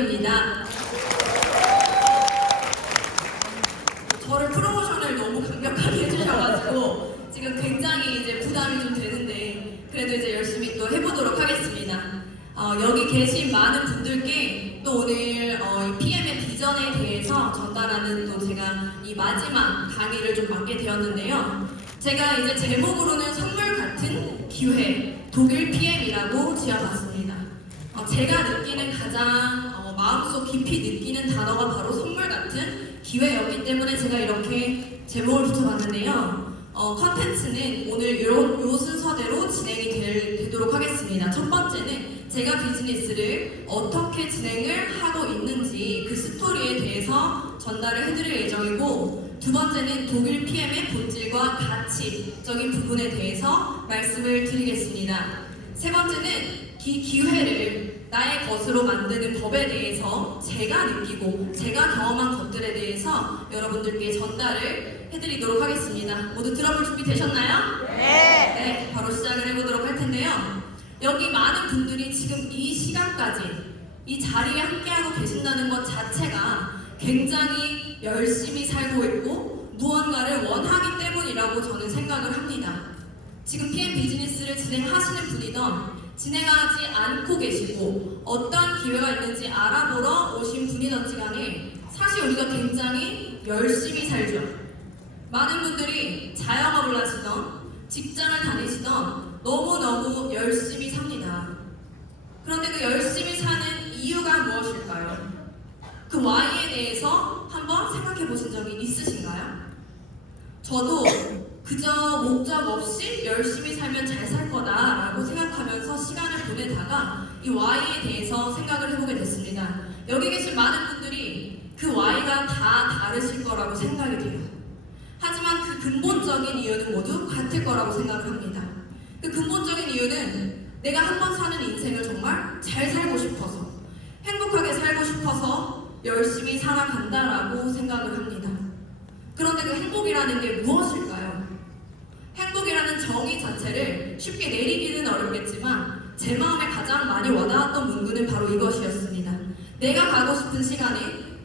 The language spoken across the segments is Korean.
이소연입니다. 저를 프로모션을 너무 강력하게 해주셔가지고 지금 굉장히 이제 부담이 좀 되는데 그래도 이제 열심히 또 해보도록 하겠습니다. 여기 계신 많은 분들께 또 오늘 이 PM의 비전에 대해서 전달하는 또 제가 이 마지막 강의를 좀 맡게 되었는데요. 제가 이제 제목으로는 선물 같은 기회, 독일 PM이라고 지어봤습니다. 제가 느끼는 가장 마음속 깊이 느끼는 단어가 바로 선물 같은 기회였기 때문에 제가 이렇게 제목을 붙여봤는데요. 컨텐츠는 오늘 요 순서대로 진행이 되도록 하겠습니다. 첫 번째는 제가 비즈니스를 어떻게 진행을 하고 있는지 그 스토리에 대해서 전달을 해드릴 예정이고, 두 번째는 독일 PM의 본질과 가치적인 부분에 대해서 말씀을 드리겠습니다. 세 번째는 기회를 나의 것으로 만드는 법에 대해서 제가 느끼고 제가 경험한 것들에 대해서 여러분들께 전달을 해드리도록 하겠습니다. 모두 들어볼 준비 되셨나요? 네, 바로 시작을 해보도록 할 텐데요. 여기 많은 분들이 지금 이 시간까지 이 자리에 함께하고 계신다는 것 자체가 굉장히 열심히 살고 있고 무언가를 원하기 때문이라고 저는 생각을 합니다. 지금 PM 비즈니스를 진행하시는 분이던 진행하지 않고 계시고 어떤 기회가 있는지 알아보러 오신 분이든지 간에 사실 우리가 굉장히 열심히 살죠. 많은 분들이 자영업을 하시던 직장을 다니시던 너무너무 열심히 삽니다. 그런데 그 열심히 사는 이유가 무엇일까요? 그 Y에 대해서 한번 생각해 보신 적이 있으신가요? 저도 그저 목적 없이 열심히 살면 잘 살 거다라고 생각하면서 시간을 보내다가 이 Y에 대해서 생각을 해보게 됐습니다. 여기 계신 많은 분들이 그 Y가 다 다르실 거라고 생각이 돼요. 하지만 그 근본적인 이유는 모두 같을 거라고 생각을 합니다. 그 근본적인 이유는 내가 한 번 사는 인생을 정말 잘 살고 싶어서, 행복하게 살고 싶어서 열심히 살아간다라고 생각을 합니다. 그런데 그 행복이라는 게 무엇일까요? 행복이라는 정의 자체를 쉽게 내리기는 어렵겠지만 제 마음에 가장 많이 와닿았던 문구는 바로 이것이었습니다. 내가 가고 싶은 시간에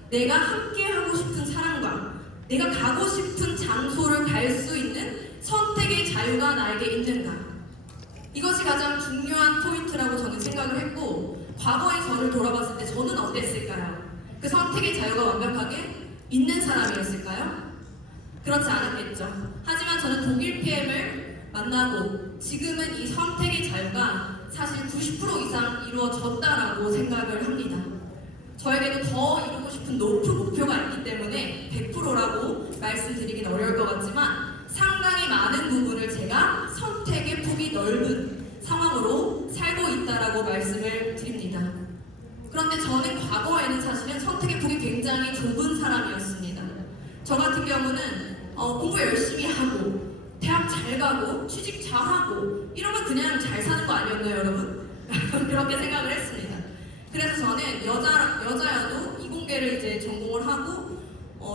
내가 함께 하고 싶은 사람과 내가 가고 싶은 장소를 갈 수 있는 선택의 자유가 나에게 있는가? 이것이 가장 중요한 포인트라고 저는 생각을 했고, 과거의 저를 돌아봤을 때 저는 어땠을까요? 그 선택의 자유가 완벽하게 있는 사람이었을까요? 그렇지 않았겠죠. 하지만 저는 독일 PM을 만나고 지금은 이 선택의 자유가 사실 90% 이상 이루어졌다라고 생각을 합니다. 저에게도 더 이루고 싶은 높은 목표가 있기 때문에 100%라고 말씀드리긴 어려울 것 같지만 상당히 많은 부분을 제가 선택의 폭이 넓은 상황으로 살고 있다라고 말씀을 드립니다. 그런데 저는 과거에는 사실은 선택의 폭이 굉장히 좁은 사람이었습니다. 저 같은 경우는 공부 열심히 하고 대학 잘 가고 취직 잘 하고 이러면 그냥 잘 사는 거 아니었나요, 여러분? 그렇게 생각을 했습니다. 그래서 저는 여자여도 이공계를 이제 전공을 하고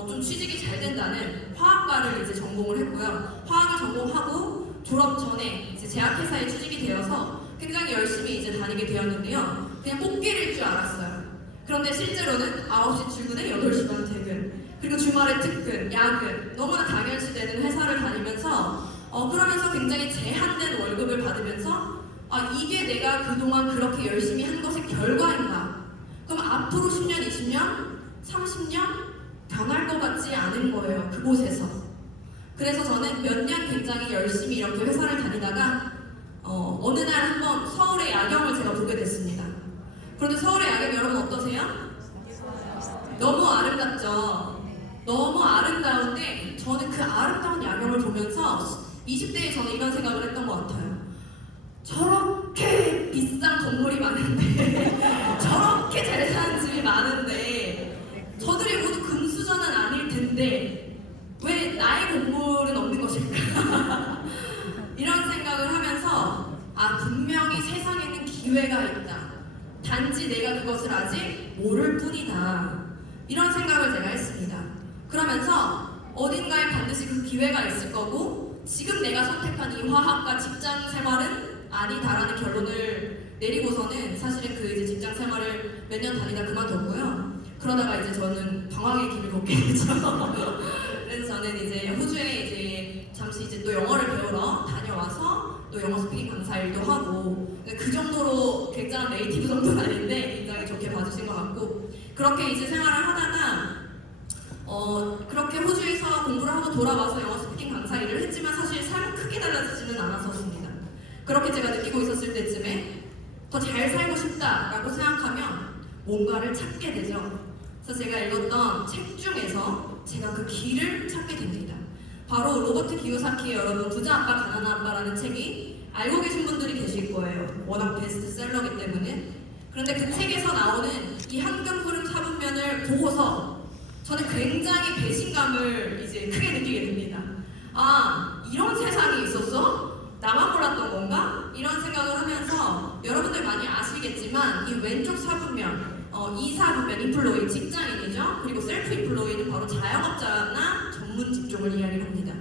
좀 취직이 잘 된다는 화학과를 이제 전공을 했고요. 화학을 전공하고 졸업 전에 이제 제약회사에 취직이 되어서 굉장히 열심히 이제 다니게 되었는데요. 그냥 꽃길일 줄 알았어요. 그런데 실제로는 9시 출근에 8시 반 퇴근, 그리고 주말에 특근, 야근, 너무나 당연시되는 회사를 다니면서 그러면서 굉장히 제한된 월급을 받으면서 이게 내가 그동안 그렇게 열심히 한 것의 결과인가? 그럼 앞으로 10년, 20년, 30년 변할 것 같지 않은 거예요, 그곳에서. 그래서 저는 몇 년 굉장히 열심히 이렇게 회사를 다니다가 어느 날 한번 서울의 야경을 제가 보게 됐습니다. 그런데 서울의 야경 여러분 어떠세요? 너무 아름답죠? 너무 아름다운데 저는 그 아름다운 야경을 보면서 20대에 저는 이런 생각을 했던 것 같아요. 저렇게 비싼 건물이 많은데 저렇게 잘 사는 집이 많은데 저들이 모두 금수저는 아닐 텐데 왜 나의 건물은 없는 것일까? 이런 생각을 하면서 분명히 세상에는 기회가 있다. 단지 내가 그것을 아직 모를 뿐이다. 이런 생각을 제가 했습니다. 그러면서 어딘가에 반드시 그 기회가 있을 거고 지금 내가 선택한 이 화학과 직장 생활은 아니다라는 결론을 내리고서는 사실은 그 이제 직장 생활을 몇 년 다니다 그만뒀고요. 그러다가 이제 저는 방황의 길을 걷게 되죠. 그래서 저는 이제 호주에 이제 잠시 이제 또 영어를 배우러 다녀와서 또 영어 스피킹 강사 일도 하고, 그 정도로 굉장한 네이티브 정도는 아닌데 굉장히 좋게 봐주신 것 같고, 그렇게 이제 생활을 하다가 그렇게 호주에서 공부를 하고 돌아와서 영어 스피킹 강사 일을 했지만 사실 삶은 크게 달라지지는 않았었습니다. 그렇게 제가 느끼고 있었을 때쯤에 더 잘 살고 싶다라고 생각하면 뭔가를 찾게 되죠. 그래서 제가 읽었던 책 중에서 제가 그 길을 찾게 됩니다. 바로 로버트 기요사키의 여러분 부자 아빠 가난한 아빠라는 책이 알고 계신 분들이 계실 거예요. 워낙 베스트셀러기 때문에. 그런데 그 책에서 나오는 이 황금 흐름 사분면을 보고서 저는 굉장히 배신감을 이제 크게 느끼게 됩니다. 아, 이런 세상이 있었어? 나만 몰랐던 건가? 이런 생각을 하면서 여러분들 많이 아시겠지만 이 왼쪽 사분면, 이 사분면 인플로이 직장인이죠. 그리고 셀프 인플로이는 바로 자영업자나 전문 직종을 이야기합니다.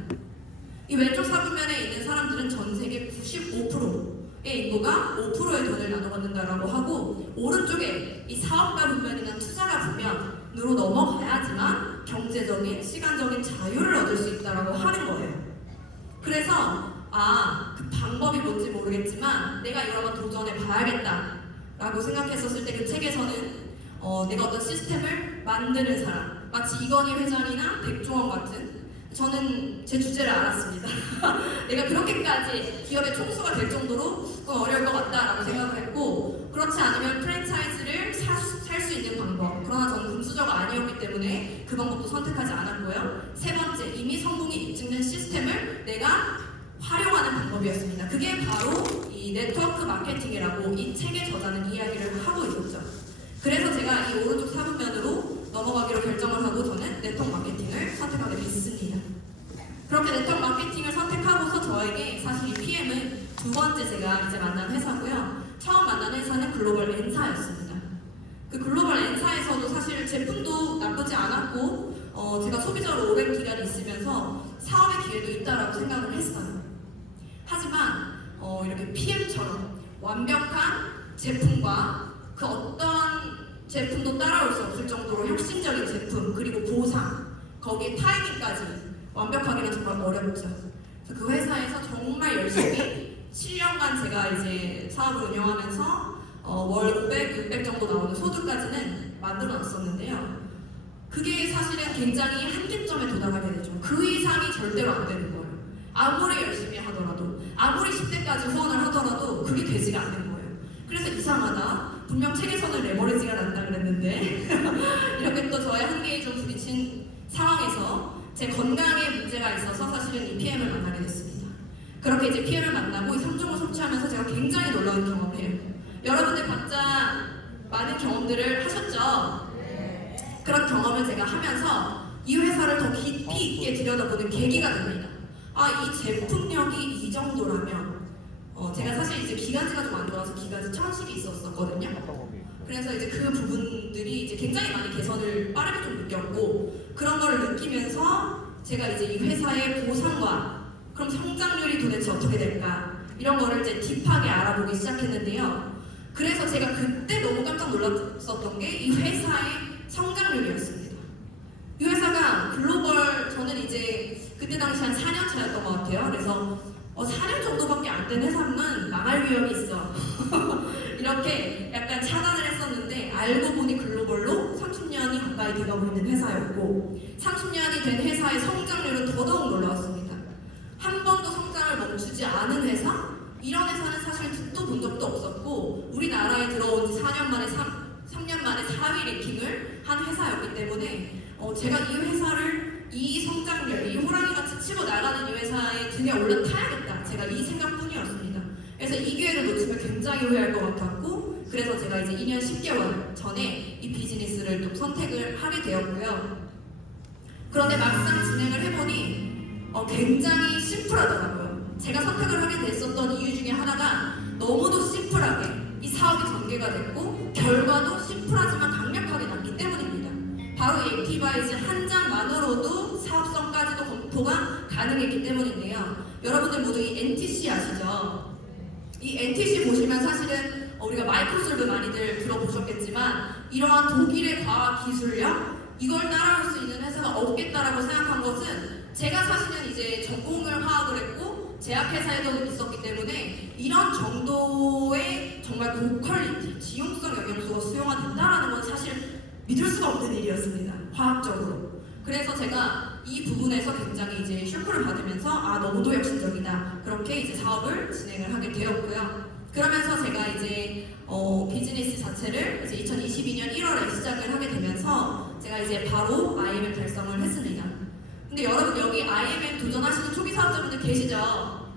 이 왼쪽 사분면에 있는 사람들은 전 세계 95%의 인구가 5%의 돈을 나눠 갖는다라고 하고, 오른쪽에 이 사업가 분면이나 투자가 분면으로 넘어가야지만 경제적인, 시간적인 자유를 얻을 수 있다라고 하는 거예요. 그래서 그 방법이 뭔지 모르겠지만 내가 이걸 한번 도전해 봐야겠다라고 생각했었을 때 그 책에서는 내가 어떤 시스템을 만드는 사람, 마치 이건희 회장이나 백종원 같은, 저는 제 주제를 알았습니다. 내가 그렇게까지 기업의 총수가 될 정도로 어려울 것 같다라고 생각을 했고, 그렇지 않으면 프랜차이즈를 살 수 있는 방법, 그러나 저는 금수저가 아니었기 때문에 그 방법도 선택하지 않았고요. 세 번째, 이미 성공이 입증된 시스템을 내가 활용하는 방법이었습니다. 그게 바로 이 네트워크 마케팅이라고 이 책의 저자는 이야기를 하고 있었죠. 그래서 제가 이 오른쪽 사분면으로 넘어가기로 결정을 하고 저는 네트워크 마케팅을 선택하게 됐습니다. 그렇게 네트워크 마케팅을 선택하고서 저에게 사실 이 PM은 두 번째 제가 이제 만난 회사고요. 처음 만난 회사는 글로벌 N사였습니다. 그 글로벌 N사에서도 사실 제품도 나쁘지 않았고 제가 소비자로 오랜 기간이 있으면서 사업의 기회도 있다라고 생각을 했어요. 하지만 이렇게 PM처럼 완벽한 제품과 그 어떤 제품도 따라올 수 없을 정도로 혁신적인 제품, 그리고 보상, 거기에 타이밍까지 완벽하기는 정말 어렵죠. 그래서 그 회사에서 정말 열심히 7년간 제가 이제 사업을 운영하면서 월 500, 600 정도 나오는 소득까지는 만들어 놨었는데요. 그게 사실은 굉장히 한계점에 도달하게 되죠. 그 이상이 절대로 안 되는 거예요. 아무리 열심히 하더라도, 아무리 10대까지 후원을 하더라도 그게 되지가 않는 거예요. 그래서 이상하다. 분명 책에서는 레버리지가 난다 그랬는데 이렇게 또 저의 한계에 좀 부딪힌 상황에서 제 건강에 문제가 있어서 사실은 이 PM을 만나게 됐습니다. 그렇게 이제 PM을 만나고 이 3종을 섭취하면서 제가 굉장히 놀라운 경험이에요. 여러분들 각자 많은 경험들을 하셨죠? 그런 경험을 제가 하면서 이 회사를 더 깊이 있게 들여다보는 계기가 됩니다. 이 제품력이 이 정도라면, 제가 사실 이제 기관지가 좀 안 좋아서 기관지 천식이 있었거든요. 그래서 이제 그 부분들이 이제 굉장히 많이 개선을 빠르게 좀 느꼈고, 그런 걸 느끼면서 제가 이제 이 회사의 보상과 그럼 성장률이 도대체 어떻게 될까, 이런 거를 이제 딥하게 알아보기 시작했는데요. 그래서 제가 그때 너무 깜짝 놀랐었던 게 이 회사의 성장률이었습니다. 이 회사가 글로벌, 저는 이제 그때 당시 한 4년 차였던 것 같아요. 그래서 4년 정도밖에 안 된 회사는 망할 위험이 있어. 이렇게 약간 차단을 했었는데, 알고 보니 글로벌로 30년이 가까이 돼가고 있는 회사였고, 30년이 된 회사의 성장률은 더더욱 놀라웠습니다. 한 번도 성장을 멈추지 않은 회사? 이런 회사는 사실 듣도 본 적도 없었고, 우리나라에 들어온 지 4년 만에 3년 만에 4위 랭킹을 한 회사였기 때문에 제가 이 회사를, 이 성장률, 이 호랑이같이 치고 나가는 이 회사의 등에 올라타야겠다, 제가 이 생각뿐이었습니다. 그래서 이 기회를 놓치면 굉장히 후회할 것 같았고, 그래서 제가 이제 2년 10개월 전에 이 비즈니스를 또 선택을 하게 되었고요. 그런데 막상 진행을 해보니 굉장히 심플하더라고요. 제가 선택을 하게 됐었던 이유 중에 하나가 너무도 심플하게 이 사업이 전개가 됐고, 결과도 심플하지만 강력하게 났기 때문입니다. 바로 이 액티바이즈 한 장만으로도 사업성까지도 검토가 가능했기 때문인데요. 여러분들 모두 이 NTC 아시죠? 이 NTC 보시면 사실은 우리가 마이크로솔브 많이들 들어보셨겠지만 이러한 독일의 과학 기술력 이걸 따라올 수 있는 회사가 없겠다라고 생각한 것은 제가 사실은 이제 전공을 화학을 했고 제약회사에도 있었기 때문에 이런 정도의 정말 고퀄리티, 지용성 영양소가 수용화 된다라는 건 사실 믿을 수가 없는 일이었습니다. 화학적으로. 그래서 제가 이 부분에서 굉장히 이제 쇼크를 받으면서 너무도 혁신적이다. 그렇게 이제 사업을 진행을 하게 되었고요. 그러면서 제가 이제 비즈니스 자체를 이제 2022년 1월에 시작을 하게 되면서 제가 이제 바로 IMM 달성을 했습니다. 근데 여러분 여기 IMM 도전하시는 초기 사업자분들 계시죠?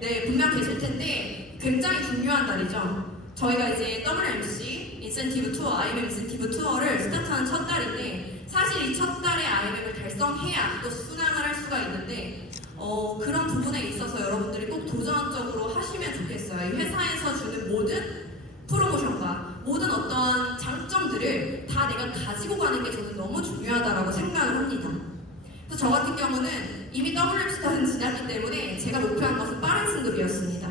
네, 분명 계실 텐데 굉장히 중요한 달이죠. 저희가 이제 WMC 인센티브 투어, IMM 인센티브 투어를 스타트한 첫 달인데 사실 이 첫 달에 IMM을 달성해야 또 순항을 할 수가 있는데 그런 부분에 있어서 여러분들이 꼭 도전적으로 하시면 좋겠어요. 이 회사에서 주는 모든 프로모션과 모든 어떤 장점들을 다 내가 가지고 가는 게 저는 너무 중요하다고 생각을 합니다. 그래서 저 같은 경우는 이미 WMC단은 지났기 때문에 제가 목표한 것은 빠른 승급이었습니다.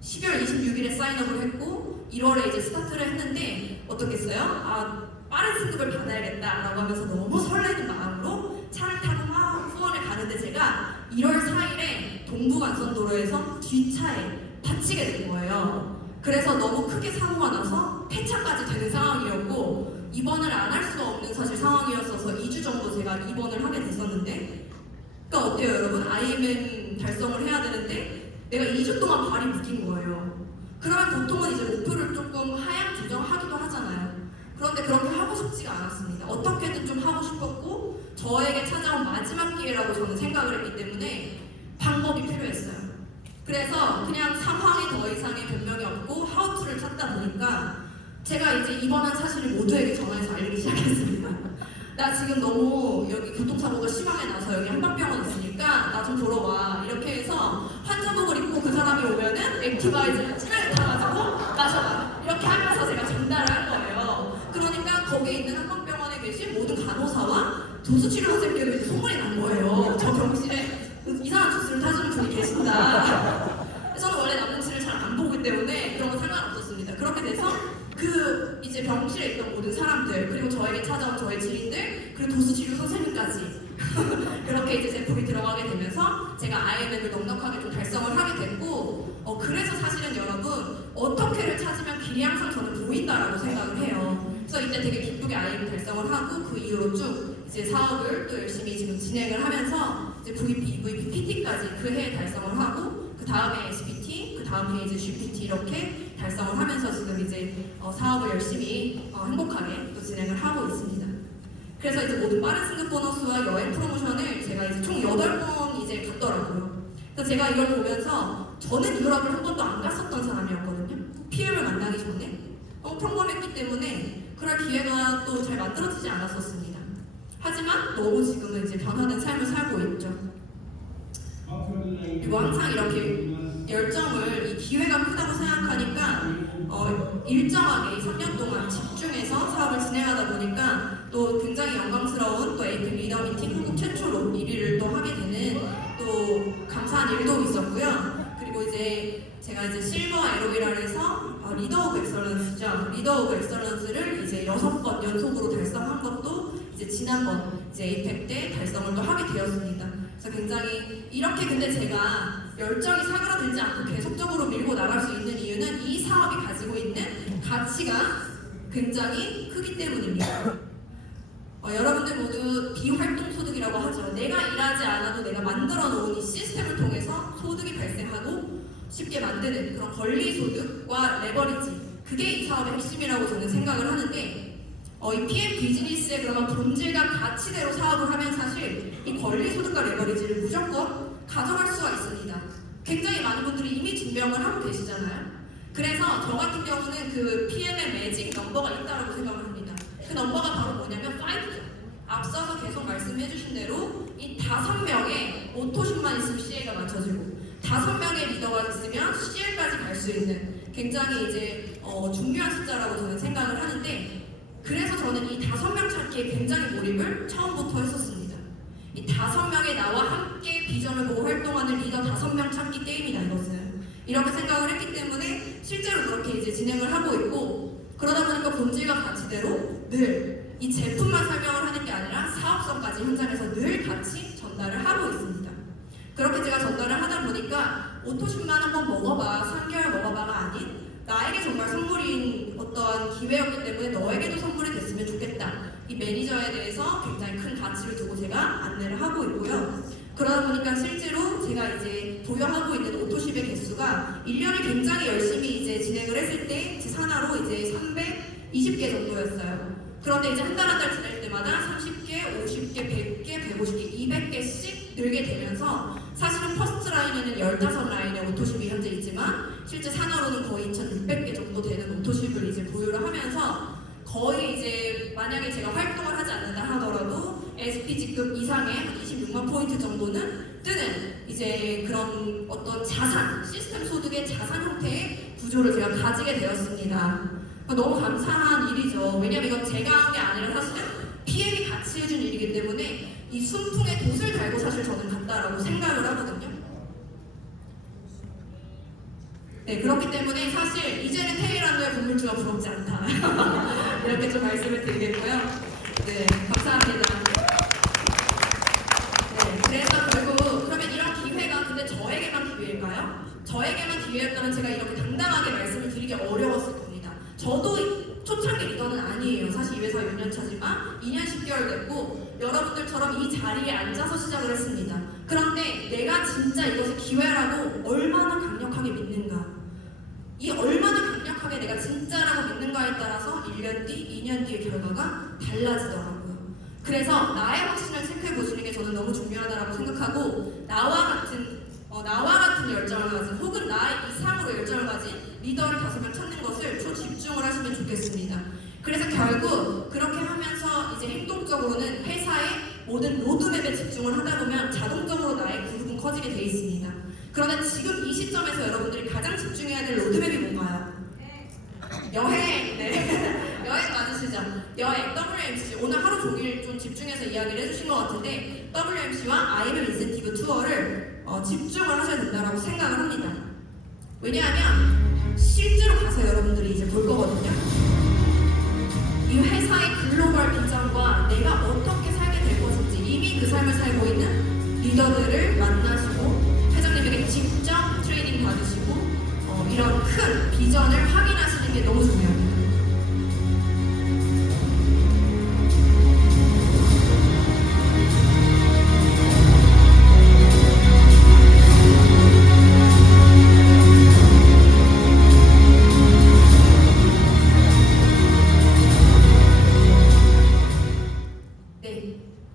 12월 26일에 사인업을 했고 1월에 이제 스타트를 했는데 어떻겠어요? 빠른 승급을 받아야겠다라고 하면서 너무 설레는 마음으로 차를 타고 막 후원을 가는데 제가 1월 4일에 동부간선도로에서 뒷차에 다치게 된 거예요. 그래서 너무 크게 사고가 나서 폐차까지 되는 상황이었고 입원을 안 할 수가 없는 사실 상황이었어서 2주 정도 제가 입원을 하게 됐었는데 그러니까 어때요 여러분? IMM 달성을 해야 되는데 내가 2주 동안 발이 묶인 거예요. 그러면 보통은 이제 목표를 조금 하향 조정하기도 하잖아요. 그런데 그렇게 하고 싶지가 않았습니다. 어떻게든 좀 하고 싶었고 저에게 찾아온 마지막 기회라고 저는 생각을 했기 때문에 방법이 필요했어요. 그래서 그냥 상황이 더 이상의 변명이 없고 하우투를 찾다 보니까 제가 이제 입원한 사실을 모두에게 전화해서 알리기 시작했습니다. 나 지금 너무 여기 교통사고가 심하게 나서 여기 한방병원 있으니까 나 좀 보러 와. 이렇게 해서 환자복을 입고 그 사람이 오면은 액티바에 친하게 타가지고 마셔봐. 이렇게 하면서 제가 전달을 한 거예요. 그러니까 거기에 있는 한방병원에 계신 모든 간호사와 도수치료 선생님들이 소문이 난 거예요. 저 병실에 이상한 주스를 타주는 분이 계신다. 저는 원래 남동치를 잘 안 보기 때문에 그런 건 상관없었습니다. 그렇게 돼서 그 이제 병실에 있던 모든 사람들 그리고 저에게 찾아온 저의 지인들 그리고 도수치료 선생님까지 그렇게 이제 제품이 들어가게 되면서 제가 IMM을 넉넉하게 좀 달성을 하게 됐고 그래서 사실은 여러분 어떻게를 찾으면 길이 항상 저는 보인다라고 생각을 해요. 그래서 이때 되게 기쁘게 IMM 달성을 하고 그 이후로 쭉 이제 사업을 또 열심히 지금 진행을 하면서 이제 VP, EVP, PT까지 그 해에 달성을 하고 그 다음에 SPT, 그 다음 해에 이제 GPT 이렇게 달성을 하면서 지금 이제 사업을 열심히 행복하게 또 진행을 하고 있습니다. 그래서 이제 모든 빠른 승급 보너스와 여행 프로모션을 제가 이제 총 8번 이제 갔더라고요. 그래서 제가 이걸 보면서 저는 유럽을 한 번도 안 갔었던 사람이었거든요. PM을 만나기 전에 너무 평범했기 때문에 그럴 기회가 또 잘 만들어지지 않았었습니다. 하지만 너무 지금은 이제 변화된 삶을 살고 있죠. 그리고 항상 이렇게 열정을 이 기회가 크다고 생각하니까 일정하게 3년 동안 집중해서 사업을 진행하다 보니까 또 굉장히 영광스러운 또 에이펙 리더 미팅 한국 최초로 1위를 또 하게 되는 또 감사한 일도 있었고요. 그리고 이제 제가 이제 실버 LOE라서 리더 오브 엑설런스죠. 리더 오브 엑설런스를 이제 6번 연속으로 달성한 것도 이제 지난번 이제 에이펙 때 달성을 또 하게 되었습니다. 그래서 굉장히 이렇게 근데 제가 열정이 사그라들지 않고 계속적으로 밀고 나갈 수 있는 이유는 이 사업이 가지고 있는 가치가 굉장히 크기 때문입니다. 여러분들 모두 비활동 소득이라고 하죠. 내가 일하지 않아도 내가 만들어 놓은 이 시스템을 통해서 소득이 발생하고 쉽게 만드는 그런 권리 소득과 레버리지 그게 이 사업의 핵심이라고 저는 생각을 하는데 이 PM 비즈니스의 그런 본질과 가치대로 사업을 하면 사실 이 권리 소득과 레버리지를 무조건 가져갈 수가 있습니다. 굉장히 많은 분들이 이미 증명을 하고 계시잖아요. 그래서 저 같은 경우는 그 PM의 매직 넘버가 있다고 생각을 합니다. 그 넘버가 바로 뭐냐면 5죠. 앞서서 계속 말씀해 주신 대로 이 5명의 오토슛만 있으면 CA가 맞춰지고 5명의 리더가 있으면 CL까지 갈 수 있는 굉장히 이제 중요한 숫자라고 저는 생각을 하는데 그래서 저는 이 5명 찾기에 굉장히 몰입을 처음부터 했었습니다. 이 5명의 나와 함께 비전을 보고 활동하는 리더 5명 찾기 게임이다 이것은. 이렇게 생각을 했기 때문에 실제로 그렇게 이제 진행을 하고 있고, 그러다 보니까 본질과 가치대로 늘 이 제품만 설명을 하는 게 아니라 사업성까지 현장에서 늘 같이 전달을 하고 있습니다. 그렇게 제가 전달을 하다 보니까 오토십만 한번 먹어봐, 3개월 먹어봐가 아닌 나에게 정말 선물인 어떠한 기회였기 때문에 너에게도 선물이 됐으면 좋겠다. 이 매니저에 대해서 굉장히 큰 가치를 두고 제가 안내를 하고 있고요. 그러다 보니까 실제로 제가 이제 보유하고 있는 오토십의 개수가 1년에 굉장히 열심히 이제 진행을 했을 때 제 산하로 이제 320개 정도였어요. 그런데 이제 한 달 한 달 지날 때마다 30개, 50개, 100개, 150개, 200개씩 늘게 되면서 사실은 퍼스트 라인에는 15라인의 오토십이 현재 있지만 실제 산하로는 거의 2,600개 정도 되는 오토십을 이제 보유를 하면서 거의 이제 만약에 제가 활동을 하지 않는다 하더라도 SPG급 이상의 한 26만 포인트 정도는 뜨는 이제 그런 어떤 자산, 시스템 소득의 자산 형태의 구조를 제가 가지게 되었습니다. 너무 감사한 일이죠. 왜냐면 이건 제가 한 게 아니라 사실은 PM이 같이 해준 일이기 때문에 이 순풍에 돛을 달고 사실 저는 갔다라고 생각을 하거든요. 네, 그렇기 때문에 사실 이제는 테일란드의 건물주가 부럽지 않다. 이렇게 좀 말씀을 드리겠고요. 네, 감사합니다. 네, 그래서 결국 그러면 이런 기회가 근데 저에게만 기회일까요? 저에게만 기회였다면 제가 이렇게 당당하게 말씀을 드리기 어려웠을 겁니다. 저도 초창기 리더는 아니에요. 사실 이 회사 6년 차지만 2년 10개월 됐고 여러분들처럼 이 자리에 앉아서 시작을 했습니다. 그런데 내가 진짜 이것을 기회라고 얼마나 강력하게 믿는가, 이 얼마나 강력하게 내가 진짜라고 믿는가에 따라서 1년 뒤, 2년 뒤의 결과가 달라지더라고요. 그래서 나의 확신을 체크해 보시는 게 저는 너무 중요하다고 생각하고 나와 같은 열정을 가진 혹은 나 이상으로 열정을 가진 리더를 5명 찾는 것을 초집중을 하시면 좋겠습니다. 그래서 결국 그렇게 하면서 이제 행동적으로는 회사의 모든 로드맵에 집중을 하다 보면 자동적으로 나의 그룹은 커지게 돼 있습니다. 그러나 지금 이 시점에서 여러분들이 가장 집중해야 될 로드맵이 뭔가요? 여행! 네. 여행 맞으시죠? 여행, WMC. 오늘 하루 종일 좀 집중해서 이야기를 해주신 것 같은데 WMC와 IMM 인센티브 투어를 집중을 하셔야 된다고 생각을 합니다. 왜냐하면 실제로 가서 여러분들이 이제 볼 거거든요. 이 회사의 글로벌 비전과 내가 어떻게 살게 될 것인지 이미 그 삶을 살고 있는 리더들을 만나시고 회장님에게 직접 트레이닝 받으시고 이런 큰 비전을 확인하시는 게 너무 중요합니다.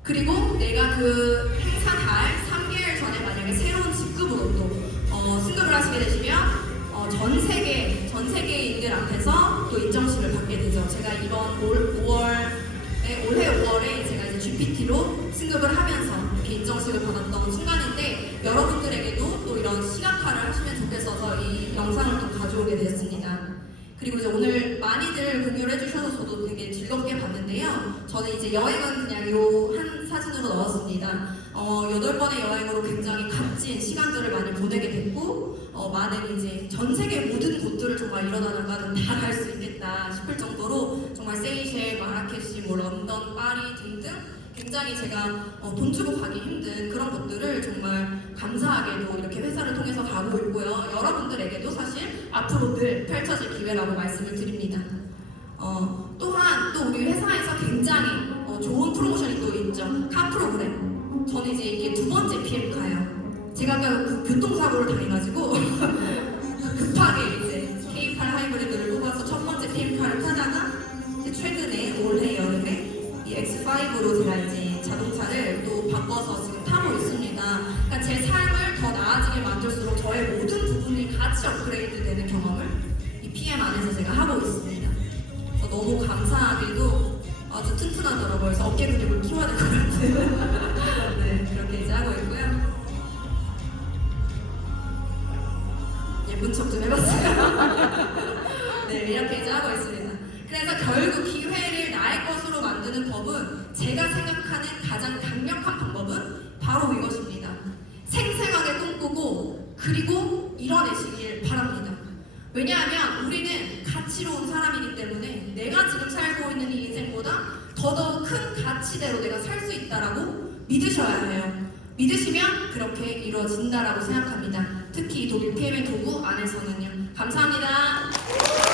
그리고 내가 그 행사 달 3개월 전에 만약에 새로운 직급으로 또 승급을 하시게 되시면 전 세계인들 앞에서 또 인정식을 받게 되죠. 제가 이번 올해 5월에 제가 이제 GPT로 승급을 하면서 이렇게 인정식을 받았던 순간인데 여러분들에게도 또 이런 시각화를 하시면 좋겠어서 이 영상을 또 가져오게 되었습니다. 그리고 이제 오늘 많이들 공유를 해주셔서 저도 되게 즐겁게 봤는데요. 저는 이제 여행은 그냥 요 한 사진으로 넣었습니다. 8번의 여행으로 굉장히 값진 시간들을 많이 보내게 됐고 많은 이제 전 세계 모든 곳들을 정말 이러다가는 다 갈 수 있겠다 싶을 정도로 정말 세이셸, 마라케시, 런던, 파리 등등 굉장히 제가 돈 주고 가기 힘든 그런 곳들을 정말 감사하게도 이렇게 회사를 통해서 가고 있고요. 여러분들에게도 사실 앞으로 늘 펼쳐질 기회라고 말씀을 드립니다. 또한 또 우리 회사에서 굉장히 좋은 프로모션이 또 있죠. 카 프로그램. 저는 이제 이게 2번째 PM카예요. 제가 아까 그 교통사고를 당해가지고 급하게 이제 K8 하이브리드를 뽑아서 첫 번째 PM카를 타다가 이제 최근에 올해 여름에 이 X5로 제가 이제 자동차를 또 바꿔서 지금 타고 있습니다. 그러니까 제 삶을 더 나아지게 만들수록 저의 모든 부분이 같이 업그레이드 되는 경험을 이 PM 안에서 제가 하고 있습니다. 그래서 너무 감사하게도 아주 튼튼하더라고요. 그래서 어깨 근육을 키워야 될 것 같아요. 네, 그렇게 이제 하고 있고요. 예쁜 척 좀 해봤어요. 네, 이렇게 이제 하고 있습니다. 그래서 결국 기회를 나의 것으로 만드는 법은 제가 생각하는 가장 강력한 방법은 바로 이것입니다. 생생하게 꿈꾸고 그리고 이뤄내시길 바랍니다. 왜냐하면 우리는 가치로운 사람이기 때문에 내가 지금 살고 있는 이 인생보다 더더욱 큰 가치대로 내가 살 수 있다라고 믿으셔야 해요. 믿으시면 그렇게 이루어진다라고 생각합니다. 특히 독일 PM의 도구 안에서는요. 감사합니다.